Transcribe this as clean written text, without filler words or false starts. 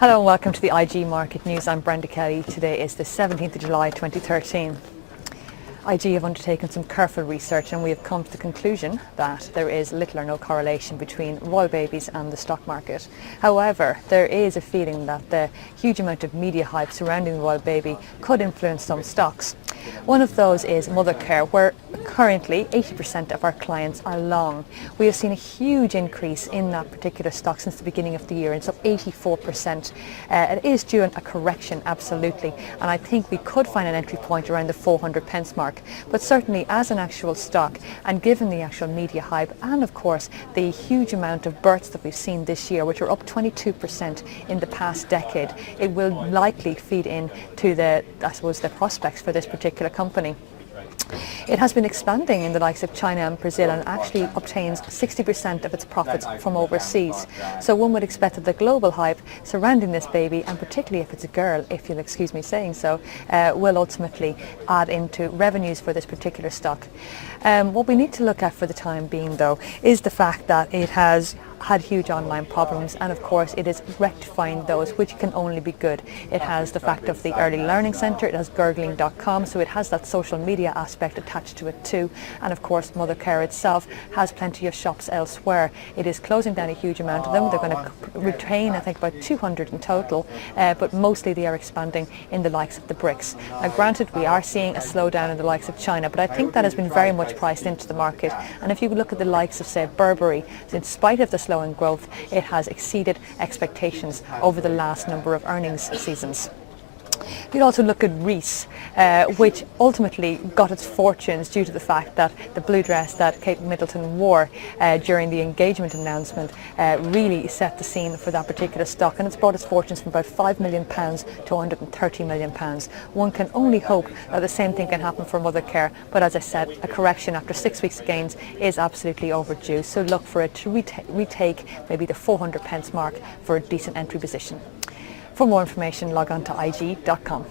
Hello and welcome to the IG Market News. I'm Brenda Kelly. Today is the 17th of July 2013. IG have undertaken some careful research and we have come to the conclusion that there is little or no correlation between royal babies and the stock market. However, there is a feeling that the huge amount of media hype surrounding the royal baby could influence some stocks. One of those is Mothercare, where currently 80% of our clients are long. We have seen a huge increase in that particular stock since the beginning of the year, and it's up 84%. It is due a correction, absolutely, and I think we could find an entry point around the 400 pence mark. But certainly as an actual stock, and given the actual media hype and of course the huge amount of births that we've seen this year, which are up 22% in the past decade, it will likely feed in to the prospects for this particular company. It has been expanding in the likes of China and Brazil and actually obtains 60% of its profits from overseas. So one would expect that the global hype surrounding this baby, and particularly if it's a girl, if you'll excuse me saying so, will ultimately add into revenues for this particular stock. What we need to look at for the time being, though, is the fact that it has had huge online problems, and of course it is rectifying those, which can only be good. It has the fact of the early learning centre, it has gurgling.com, so it has that social media aspect attached to it too, and of course Mothercare itself has plenty of shops elsewhere. It is closing down a huge amount of them. They're going to retain, I think, about 200 in total, but mostly they are expanding in the likes of the BRICS. Now granted, we are seeing a slowdown in the likes of China, but I think that has been very much priced into the market, and if you look at the likes of, say, Burberry, in spite of the slowing growth, it has exceeded expectations over the last number of earnings seasons. You'd also look at Reese, which ultimately got its fortunes due to the fact that the blue dress that Kate Middleton wore during the engagement announcement really set the scene for that particular stock, and it's brought its fortunes from about £5 million to £130 million. One can only hope that the same thing can happen for Mothercare, but as I said, a correction after 6 weeks of gains is absolutely overdue, so look for it to retake maybe the 400 pence mark for a decent entry position. For more information, log on to IG.com.